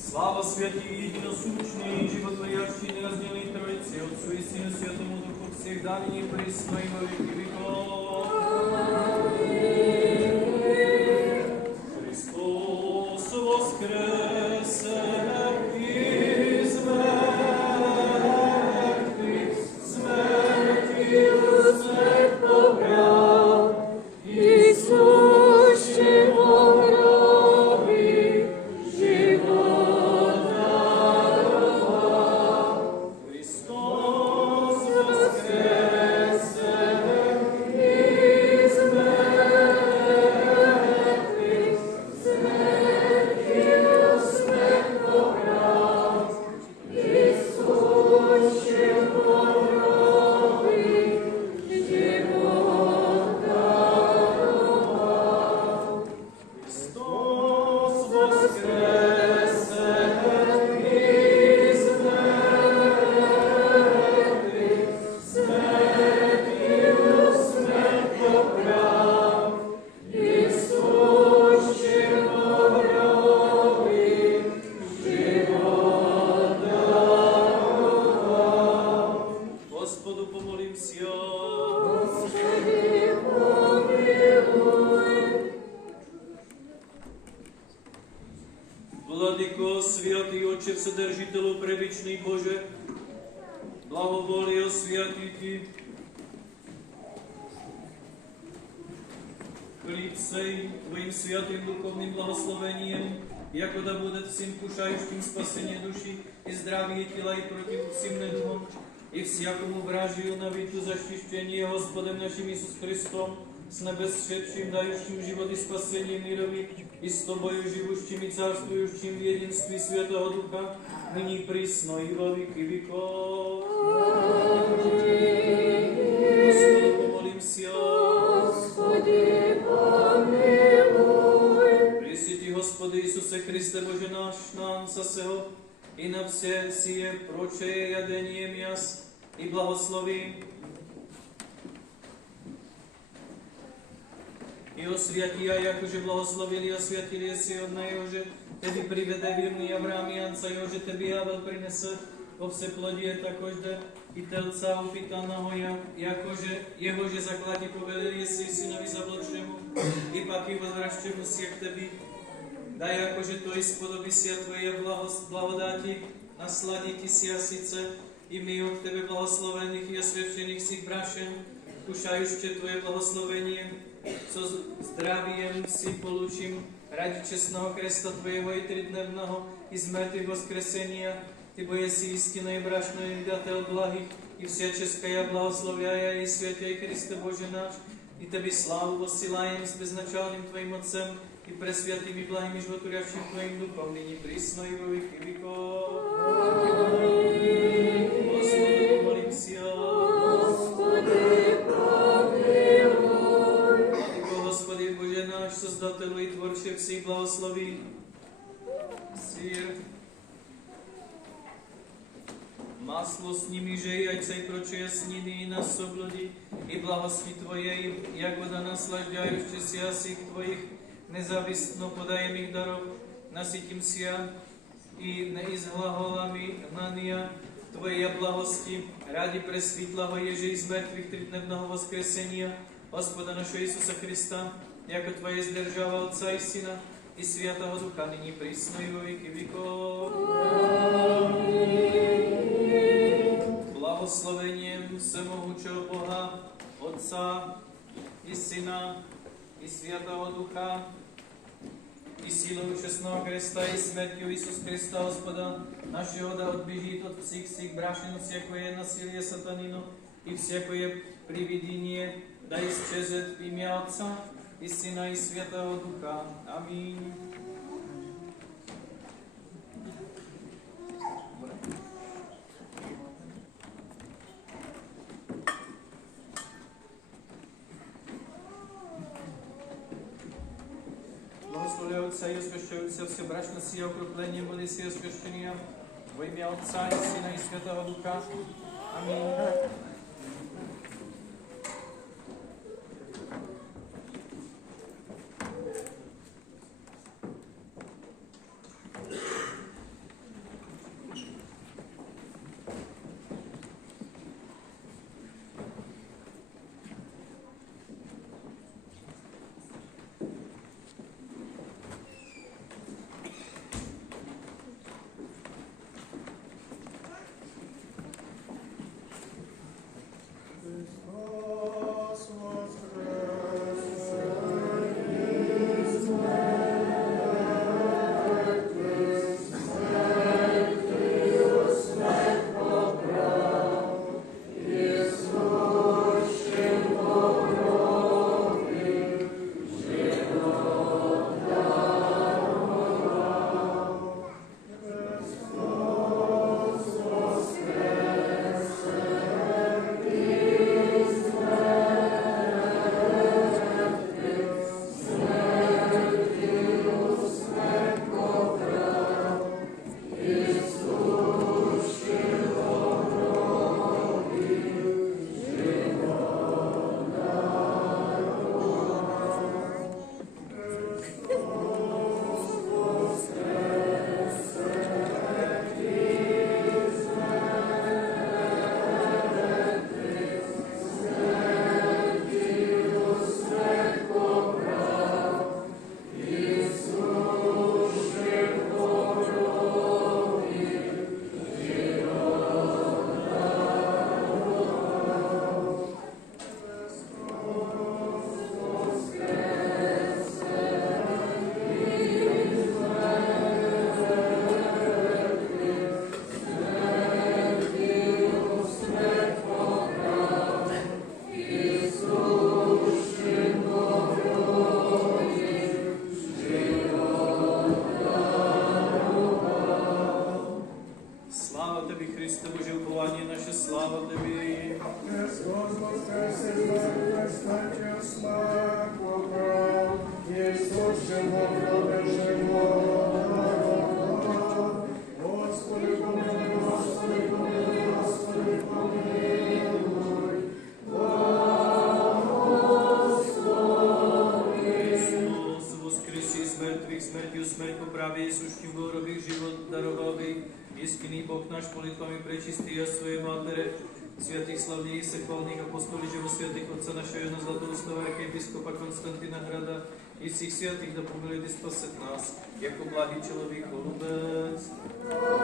Слава святи и единно сущни, и живот на ярсти и неразнили Отцу и Сину, Святому Духу, всех дали и присно и во веки веков. Аминь. Христос воскрес! Vladyko, sviatý oče, vsedržiteľu, prebičný Bože, blahovolio, sviatý ti, prípsej tvojim sviatým duchovným blahosloveniem, jako da bude syn kušajúštým spasenie duši i zdravie tela i proti usimné duchom, i vsiakomu vražil na vitu zaštištenie Hospodem našim Isus Kristom, с небес светчим, дающим живот и спасение мирови, и с Тобою живущим и царствующим в единстве Святого Духа, ныне присно и во веки веков. Христе Боже наш, нам за сего и на все сие прочее ядением яс и благослови, I osviatí aj akože blahoslovili a osviatili si od najho, že tedy privede vymný Abraham Janca, jo, že tebi Abel prinese vo vse takožde i telca upýtaného, ja, akože jeho, že, že, ja, že zakladí povedeli si synovi zabločnému i pak i vzraštému si jak tebi. Daj akože to i spodobí si a tvoje blahos, blahodáti a sladí ti si a sice i my od ok tebe blahoslovených i ja, osvědčených si brašen, kušajúšte tvoje blahoslovenie, co zdravím si polúčim radi čestného kresta Tvojeho i tridnevného i z mŕtvych voskresenia. Ty boje si istinej brašnej i, i vydaté od blahých i vsia česká ja blahoslovia ja i svete ja, i Kriste Bože náš i Tebi slávu posilajem ja, s beznačálnym Tvojim Otcem i presviatými blahými životuriavším Tvojim duchom nyní prísno i vo vyky vykov. Amen. si Más slost nimiže a se proti sní na sobodě. I nás i blahosti Tvoji, jakodanás v česích Tvoji nezávislých podajných darov. nasytím si siam i neizhlaholami hnania Tvojej blahosti. Rádi pre svítlaho ještě z mětného Vskresení voskresenia, Hospoda našeho Jisu Christa. Яко Твоє здержава Отца і Сина, і Святого Духа, нині присно і во віки віков. Благословенням всемогучого Бога, Отца і Сина, і Святого Духа, і силою чесного Христа, і Смертью Ісуса Христа, Господа, наш да відбіжить від всіх всіх брашин, всякої насилія сатаніну, і всякое привидіння, да ісчезе ім'я Отця, и Сина и Святого Духа. Амин. Благословляю Отца и освящаю все брачно сие укрепление, бъде сие освящение во имя Отца и Сина и Святого Духа. Аминь. Слава тобі. Христос Воскресе, Бог, Господь, Слава Богу, Ісус, Бог, Бог, po pravi Isus, Него робих живот, даровал би искрени Бог наш, политвам и пречисти я своя матере, святих славни и секвалних апостоли, живо святих отца наше, на злато устава, як епископа Константина Града, и всех святих да помилят и спасет нас, яко благи человек, Лобец. Амин.